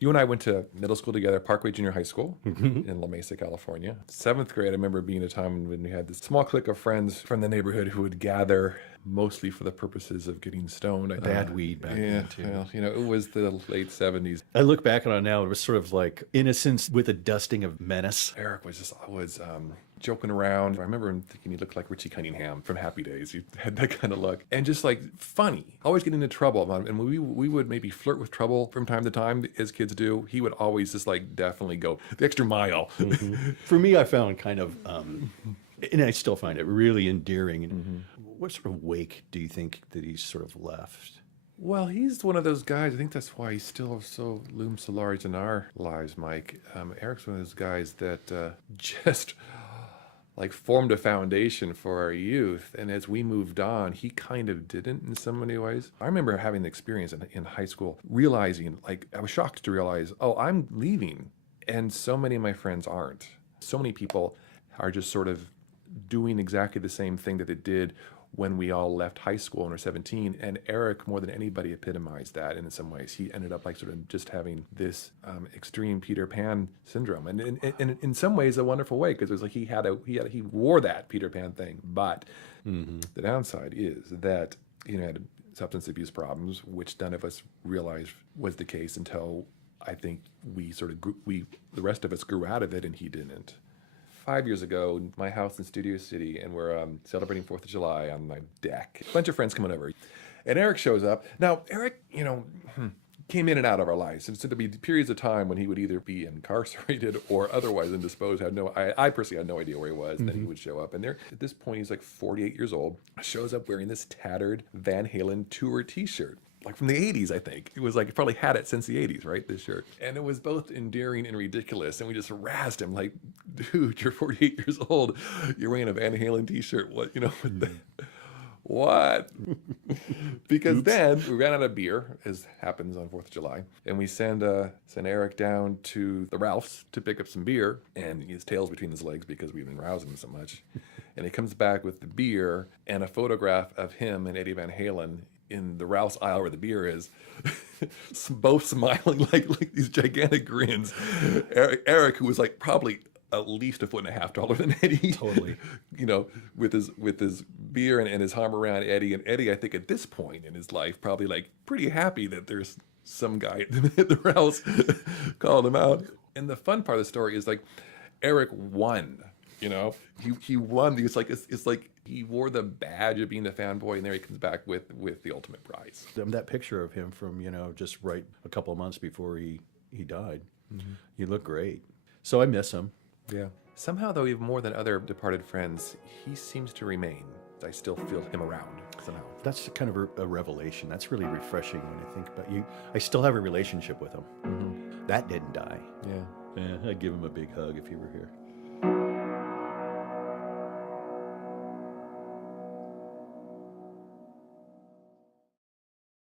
You and I went to middle school together, Parkway Junior High School in La Mesa, California. Seventh grade, I remember being a time when we had this small clique of friends from the neighborhood who would gather mostly for the purposes of getting stoned. Bad weed back then, too. Well, it was the late 70s. I look back on it now, it was sort of like innocence with a dusting of menace. Eric was joking around. I remember him thinking he looked like Richie Cunningham from Happy Days. He had that kind of look. And just like funny, always getting into trouble. And when we would maybe flirt with trouble from time to time, as kids do, he would always just like definitely go the extra mile. For me, I found kind of, and I still find it really endearing. What sort of wake do you think that he's sort of left? Well, he's one of those guys. I think that's why he still so looms so large in our lives, Mike. Eric's one of those guys that just like formed a foundation for our youth. And as we moved on, he kind of didn't in so many ways. I remember having the experience in high school, realizing, like, I was shocked to realize, oh, I'm leaving. And so many of my friends aren't. So many people are just sort of doing exactly the same thing that they did when we all left high school when we were 17. And Eric, more than anybody, epitomized that in some ways. He ended up like sort of just having this extreme Peter Pan syndrome. And in some ways, a wonderful way, because it was like he wore that Peter Pan thing. But the downside is that, had substance abuse problems, which none of us realized was the case until I think we sort of the rest of us grew out of it and he didn't. 5 years ago, my house in Studio City, and we're celebrating 4th of July on my deck. A bunch of friends coming over. And Eric shows up. Now, Eric, came in and out of our lives. And so there'd be periods of time when he would either be incarcerated or otherwise indisposed. I personally had no idea where he was. And then he would show up. And at this point, he's like 48 years old. Shows up wearing this tattered Van Halen tour t-shirt. Like from the 80s, I think. It was like, he probably had it since the 80s, right, this shirt. And it was both endearing and ridiculous. And we just harassed him like, dude, you're 48 years old. You're wearing a Van Halen t-shirt. What, what? Because then we ran out of beer, as happens on 4th of July. And we send Eric down to the Ralph's to pick up some beer. And his tail's between his legs because we've been rousing him so much. And he comes back with the beer and a photograph of him and Eddie Van Halen in the Ralph's aisle where the beer is, both smiling like these gigantic grins. Eric, who was like probably at least 1.5 feet taller than Eddie, Totally, with his beer and his arm around Eddie. And Eddie, I think at this point in his life, probably like pretty happy that there's some guy at the Ralph's calling him out. And the fun part of the story is like Eric won. He won. It's like he wore the badge of being the fanboy, and there he comes back with the ultimate prize. That picture of him from, just right a couple of months before he died. He looked great. So I miss him. Yeah. Somehow, though, even more than other departed friends, he seems to remain. I still feel him around somehow. That's kind of a revelation. That's really refreshing when I think about you. I still have a relationship with him. That didn't die. Yeah. Yeah, I'd give him a big hug if he were here.